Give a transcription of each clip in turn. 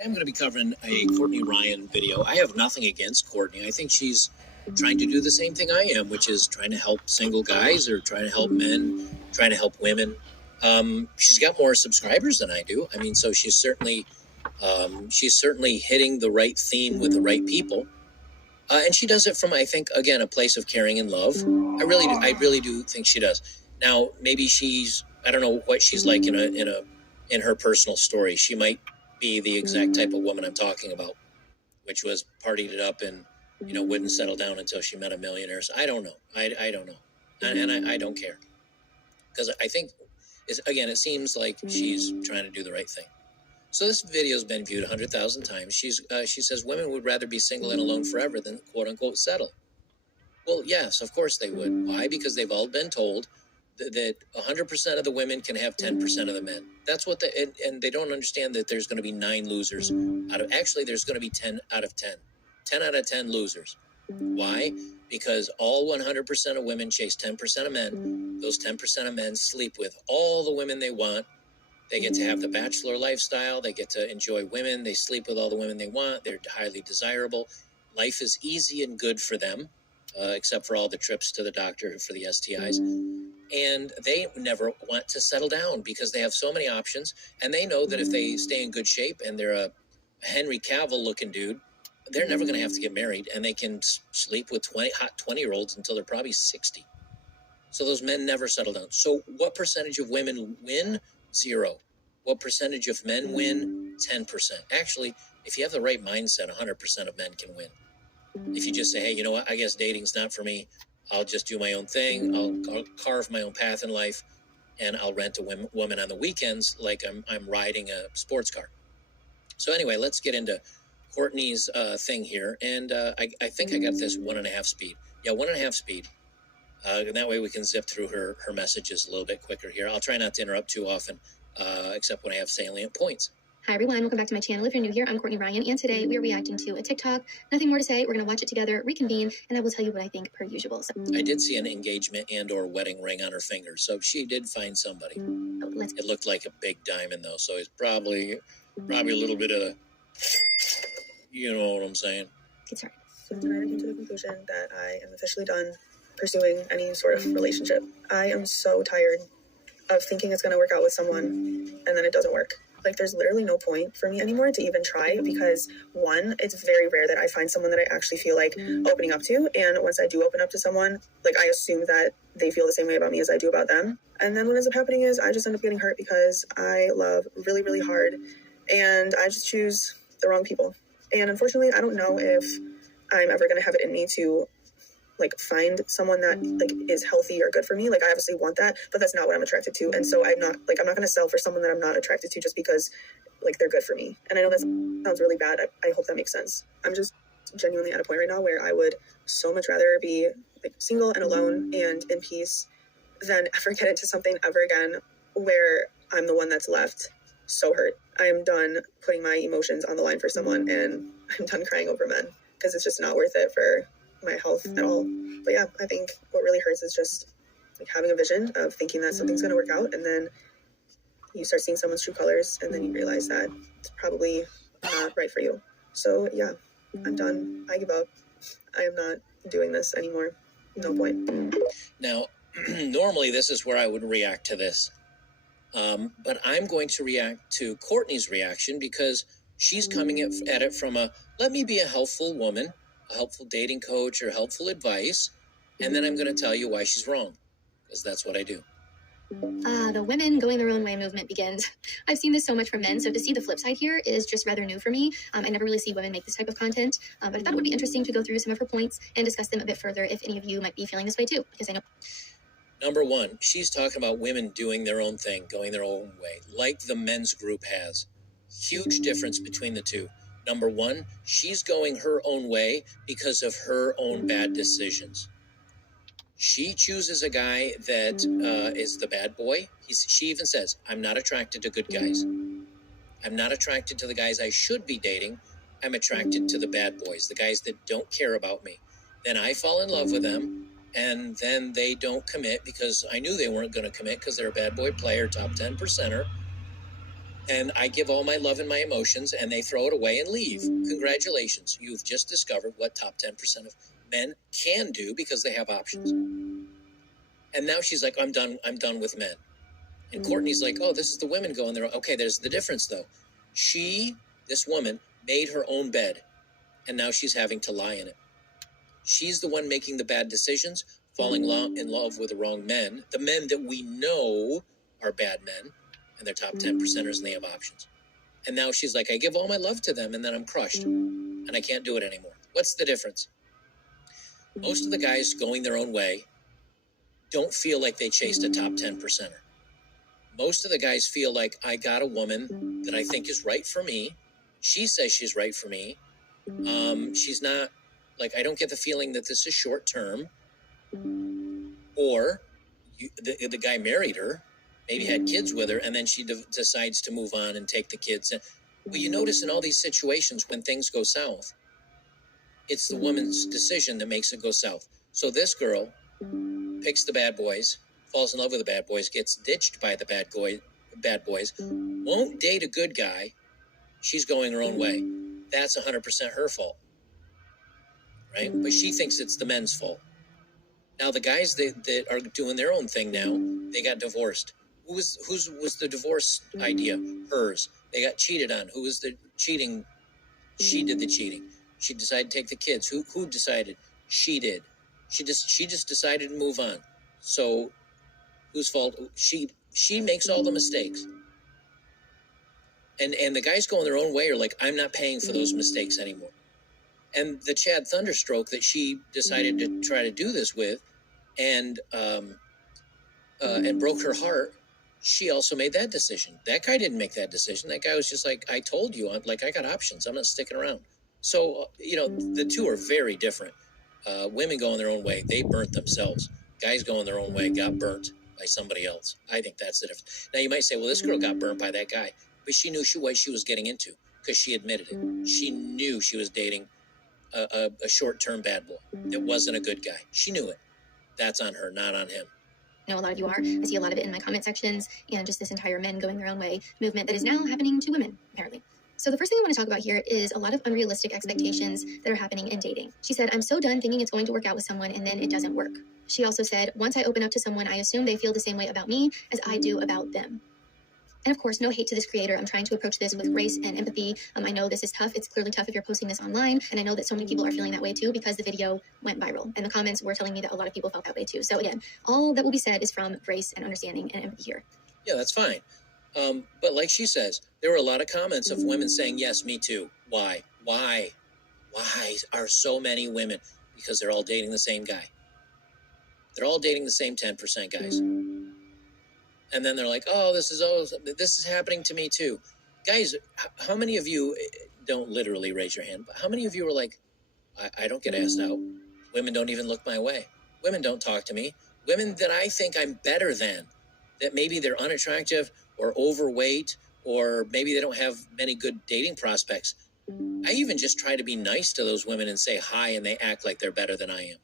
I'm going to be covering a Courtney Ryan video. I have nothing against Courtney. I think she's trying to do the same thing I am, which is trying to help single guys or trying to help men, trying to help women. She's got more subscribers than I do. I mean, so she's certainly hitting the right theme with the right people, and she does it from, I think, again, a place of caring and love. I really do think she does. Now, maybe I don't know what she's like in her personal story. She might be the exact type of woman I'm talking about, which was partied it up and wouldn't settle down until she met a millionaire. So I don't know. I don't know, and I don't care, because I think it seems like she's trying to do the right thing. So this video has been viewed 100,000 times. She says women would rather be single and alone forever than quote unquote settle. Well, yes, of course they would. Why? Because they've all been told that 100% of the women can have 10% of the men. That's what and they don't understand that there's going to be 9 losers there's going to be 10 out of 10. 10 out of 10 losers. Why? Because all 100% of women chase 10% of men. Those 10% of men sleep with all the women they want. They get to have the bachelor lifestyle. They get to enjoy women. They sleep with all the women they want. They're highly desirable. Life is easy and good for them, except for all the trips to the doctor for the STIs. And they never want to settle down because they have so many options. And they know that if they stay in good shape and they're a Henry Cavill looking dude, they're never going to have to get married. And they can sleep with hot 20-year-olds until they're probably 60. So those men never settle down. So what percentage of women win? 0. What percentage of men win? 10%. Actually, if you have the right mindset, 100% of men can win. If you just say, hey, you know what? I guess dating's not for me. I'll just do my own thing. I'll carve my own path in life, and I'll rent a woman on the weekends like I'm riding a sports car. So anyway, let's get into Courtney's thing here. And I think I got this 1.5 speed. Yeah, 1.5 speed. And that way we can zip through her messages a little bit quicker here. I'll try not to interrupt too often, except when I have salient points. Hi everyone, welcome back to my channel. If you're new here, I'm Courtney Ryan, and today we are reacting to a TikTok. Nothing more to say. We're going to watch it together, reconvene, and I will tell you what I think per usual. So, I did see an engagement and or wedding ring on her finger, so she did find somebody. It looked like a big diamond though, so it's probably a little bit of, you know what I'm saying. Get started. So tonight I came to the conclusion that I am officially done pursuing any sort of relationship. I am so tired of thinking it's going to work out with someone and then it doesn't work. Like, there's literally no point for me anymore to even try, because one, it's very rare that I find someone that I actually feel like opening up to. And once I do open up to someone, like, I assume that they feel the same way about me as I do about them. And then what ends up happening is I just end up getting hurt because I love really, really hard and I just choose the wrong people. And unfortunately, I don't know if I'm ever going to have it in me to like find someone that like is healthy or good for me. Like, I obviously want that, but that's not what I'm attracted to. And so I'm not going to sell for someone that I'm not attracted to just because like they're good for me. And I know that sounds really bad. I hope that makes sense. I'm just genuinely at a point right now where I would so much rather be like single and alone and in peace than ever get into something ever again where I'm the one that's left so hurt. I am done putting my emotions on the line for someone, and I'm done crying over men because it's just not worth it for my health at all. But yeah, I think what really hurts is just like having a vision of thinking that something's going to work out, and then you start seeing someone's true colors, and then you realize that it's probably not right for you. So yeah, I'm done. I give up. I am not doing this anymore. No point. Now, normally this is where I would react to this. But I'm going to react to Courtney's reaction because she's coming at it from let me be a helpful woman, a helpful dating coach, or helpful advice, and then I'm going to tell you why she's wrong, because that's what I do. The women going their own way movement begins. I've seen this so much from men, so to see the flip side here is just rather new for me. I never really see women make this type of content, but I thought it would be interesting to go through some of her points and discuss them a bit further if any of you might be feeling this way too, because I know. Number one, she's talking about women doing their own thing, going their own way, like the men's group has. Huge difference between the two. Number one, she's going her own way because of her own bad decisions. She chooses a guy that is the bad boy. She even says, I'm not attracted to good guys. I'm not attracted to the guys I should be dating. I'm attracted to the bad boys, the guys that don't care about me. Then I fall in love with them, and then they don't commit because I knew they weren't going to commit because they're a bad boy player, top 10%er. and I give all my love and my emotions, and they throw it away and leave. Congratulations, you've just discovered what top 10% of men can do because they have options. And now she's like, I'm done with men. And Courtney's like, oh, this is the women going there. Okay, there's the difference though. This woman, made her own bed, and now she's having to lie in it. She's the one making the bad decisions, falling in love with the wrong men, the men that we know are bad men, and they're top 10 percenters and they have options. And now she's like, I give all my love to them, and then I'm crushed, and I can't do it anymore. What's the difference? Most of the guys going their own way don't feel like they chased a top 10 percenter. Most of the guys feel like, I got a woman that I think is right for me. She says she's right for me. She's not, like, I don't get the feeling that this is short term. Or the guy married her, maybe had kids with her, and then she decides to move on and take the kids. And well, you notice in all these situations when things go south, it's the woman's decision that makes it go south. So this girl picks the bad boys, falls in love with the bad boys, gets ditched by the bad boys, won't date a good guy. She's going her own way. That's 100% her fault, right? But she thinks it's the men's fault. Now the guys that are doing their own thing now, they got divorced. Whose was the divorce idea? Hers. They got cheated on. Who was the cheating? She did the cheating. She decided to take the kids. Who decided? She did. She just decided to move on. So whose fault? She makes all the mistakes. And the guys going their own way are like, I'm not paying for those mistakes anymore. And the Chad Thunderstroke that she decided to try to do this with, and broke her heart, she also made that decision. That guy didn't make that decision. That guy was just like, I told you, I got options. I'm not sticking around. So, the two are very different. Women going their own way, they burnt themselves. Guys going their own way, got burnt by somebody else. I think that's the difference. Now, you might say, well, this girl got burnt by that guy. But she knew what she was getting into because she admitted it. She knew she was dating a short-term bad boy that wasn't a good guy. She knew it. That's on her, not on him. I know a lot of you are. I see a lot of it in my comment sections and just this entire men going their own way movement that is now happening to women, apparently. So the first thing I want to talk about here is a lot of unrealistic expectations that are happening in dating. She said, I'm so done thinking it's going to work out with someone and then it doesn't work. She also said, once I open up to someone, I assume they feel the same way about me as I do about them. And of course, no hate to this creator. I'm trying to approach this with grace and empathy. I know this is tough. It's clearly tough if you're posting this online. And I know that so many people are feeling that way too because the video went viral. And the comments were telling me that a lot of people felt that way too. So again, all that will be said is from grace and understanding and empathy here. Yeah, that's fine. But like she says, there were a lot of comments of women saying, yes, me too. Why? Why are so many women? Because they're all dating the same guy. They're all dating the same 10% guys. And then they're like, this is happening to me too. Guys, how many of you, don't literally raise your hand, but how many of you are like, I don't get asked out. Women don't even look my way. Women don't talk to me. Women that I think I'm better than, that maybe they're unattractive or overweight, or maybe they don't have many good dating prospects. I even just try to be nice to those women and say hi, and they act like they're better than I am.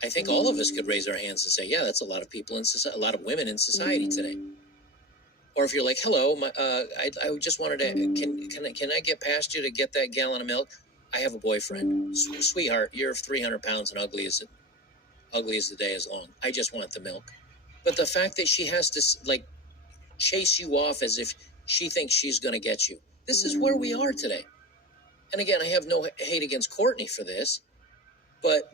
I think all of us could raise our hands and say, yeah, that's a lot of people in society, a lot of women in society today. Or if you're like, hello, I just wanted to, can I get past you to get that gallon of milk? I have a boyfriend. Sweetheart, you're 300 pounds and ugly as the day is long. I just want the milk. But the fact that she has to chase you off as if she thinks she's going to get you. This is where we are today. And again, I have no hate against Courtney for this, but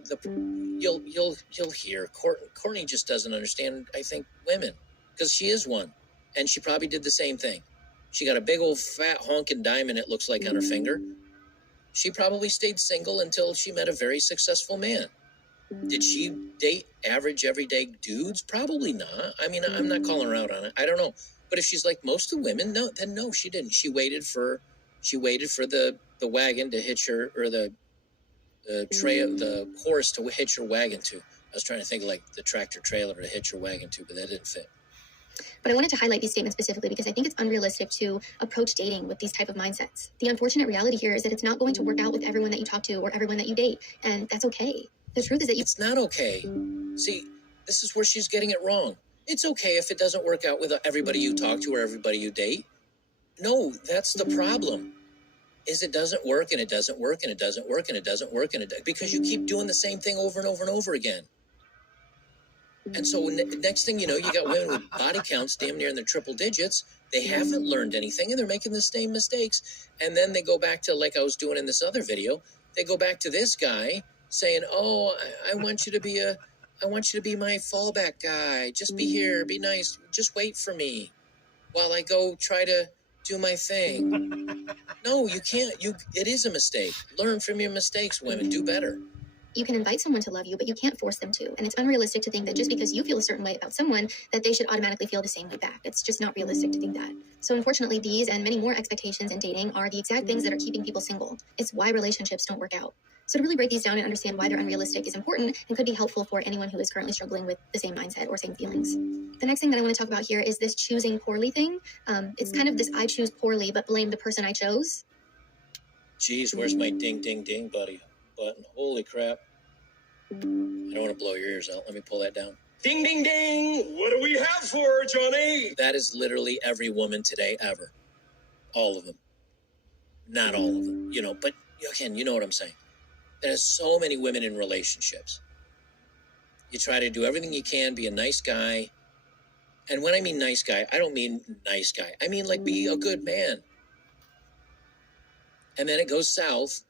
you'll hear Courtney just doesn't understand, I think, women, because she is one, and she probably did the same thing. She got a big old fat honking diamond, it looks like, on her finger. She probably stayed single until she met a very successful man. Did she date average everyday dudes? Probably not. I mean, I'm not calling her out on it. I don't know. But if she's like most of women, no, she didn't. She waited for the wagon to hitch her, or the horse to hitch her wagon to. I was trying to think of like the tractor trailer to hitch her wagon to, but that didn't fit. But I wanted to highlight these statements specifically because I think it's unrealistic to approach dating with these type of mindsets. The unfortunate reality here is that it's not going to work out with everyone that you talk to or everyone that you date, and that's okay. The truth is that It's not okay. See, this is where she's getting it wrong. It's okay if it doesn't work out with everybody you talk to or everybody you date. No, that's the problem. Is it doesn't work and it doesn't work and it doesn't work and it doesn't work because you keep doing the same thing over and over and over again. And so next thing you know, you got women with body counts damn near in their triple digits. They haven't learned anything and they're making the same mistakes. And then they go back to, like I was doing in this other video, they go back to this guy saying, "Oh, I want you to be my fallback guy. Just be here, be nice, just wait for me while I go try to do my thing." No, you can't. It is a mistake. Learn from your mistakes, women. Do better. You can invite someone to love you, but you can't force them to. And it's unrealistic to think that just because you feel a certain way about someone, that they should automatically feel the same way back. It's just not realistic to think that. So unfortunately, these and many more expectations in dating are the exact things that are keeping people single. It's why relationships don't work out. So to really break these down and understand why they're unrealistic is important and could be helpful for anyone who is currently struggling with the same mindset or same feelings. The next thing that I want to talk about here is this choosing poorly thing. It's kind of this I choose poorly, but blame the person I chose. Geez, where's my ding, ding, ding, buddy? Button. Holy crap. I don't want to blow your ears out. Let me pull that down. Ding, ding, ding. What do we have for Johnny? That is literally every woman today ever. All of them. Not all of them, but again, you know what I'm saying. There's so many women in relationships. You try to do everything you can, be a nice guy. And when I mean nice guy, I don't mean nice guy. I mean, like, be a good man. And then it goes south,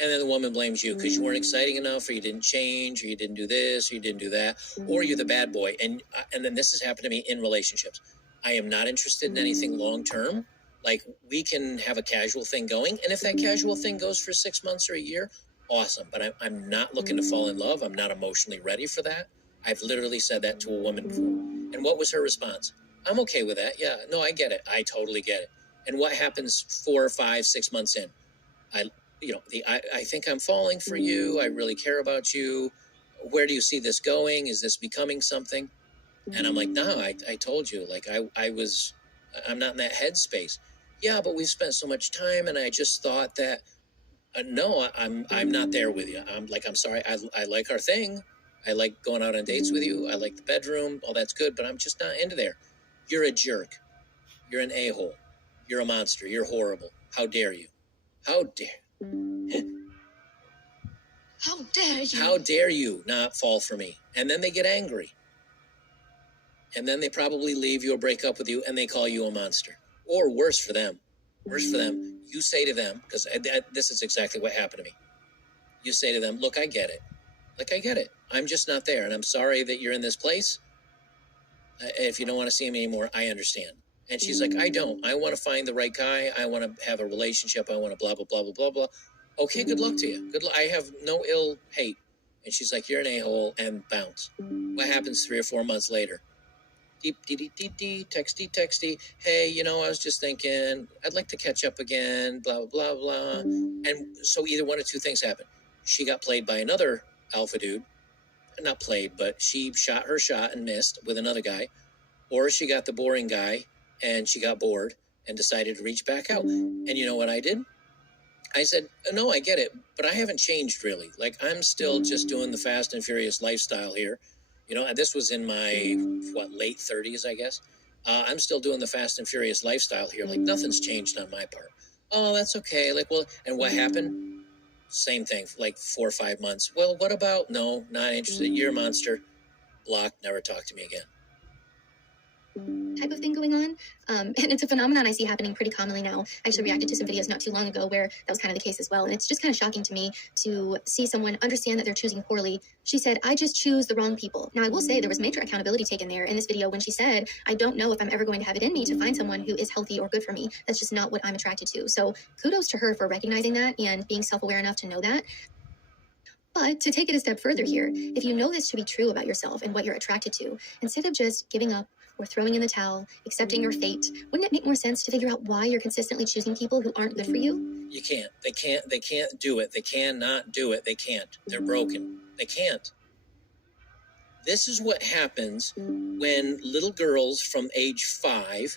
and then the woman blames you because you weren't exciting enough, or you didn't change, or you didn't do this, or you didn't do that, or you're the bad boy. And then this has happened to me in relationships. I am not interested in anything long term. Like, we can have a casual thing going, and if that casual thing goes for 6 months or a year, awesome. But I'm not looking to fall in love. I'm not emotionally ready for that. I've literally said that to a woman before. And what was her response? I'm okay with that. Yeah, no, I get it. I totally get it. And what happens 4 or 5, 6 months in? I think I'm falling for you. I really care about you. Where do you see this going? Is this becoming something? And I'm like, no, I told you, like, I'm not in that headspace. Yeah, but we've spent so much time, and I just thought that, no, I'm not there with you. I'm sorry. I like our thing. I like going out on dates with you. I like the bedroom. All that's good, but I'm just not into there. You're a jerk. You're an a-hole. You're a monster. You're horrible. How dare you? How dare? How dare you? How dare you not fall for me? And then they get angry. And then they probably leave you or break up with you, and they call you a monster. Or worse for them. Worse for them. You say to them, because this is exactly what happened to me. You say to them, look, I get it. Like, I get it. I'm just not there, and I'm sorry that you're in this place. If you don't want to see me anymore, I understand. And she's like, I don't. I want to find the right guy. I want to have a relationship. I want to blah, blah, blah, blah, blah, blah. Okay, good luck to you. Good luck. I have no ill hate. And she's like, you're an a-hole, and bounce. What happens 3 or 4 months later? Deep, texty. Hey, I was just thinking, I'd like to catch up again, blah, blah, blah, blah. And so either one or two things happen. She got played by another alpha dude. Not played, but she shot her shot and missed with another guy. Or she got the boring guy, and she got bored and decided to reach back out. And you know what I did? I said, no, I get it, but I haven't changed really. Like, I'm still just doing the fast and furious lifestyle here. This was in my, late 30s, I guess. I'm still doing the fast and furious lifestyle here. Like, nothing's changed on my part. Oh, that's okay. Like, well, and what happened? Same thing, like 4 or 5 months. Well, what about? No, not interested. You're a monster. Block, never talk to me again. Type of thing going on. And it's a phenomenon I see happening pretty commonly now. I actually reacted to some videos not too long ago where that was kind of the case as well. And it's just kind of shocking to me to see someone understand that they're choosing poorly. She said, I just choose the wrong people. Now, I will say there was major accountability taken there in this video when she said, I don't know if I'm ever going to have it in me to find someone who is healthy or good for me. That's just not what I'm attracted to. So kudos to her for recognizing that and being self-aware enough to know that. But to take it a step further here, if you know this to be true about yourself and what you're attracted to, instead of just giving up or throwing in the towel, accepting your fate, wouldn't it make more sense to figure out why you're consistently choosing people who aren't good for you? You can't. They can't do it. They cannot do it. They can't. They're broken. They can't. This is what happens when little girls from age 5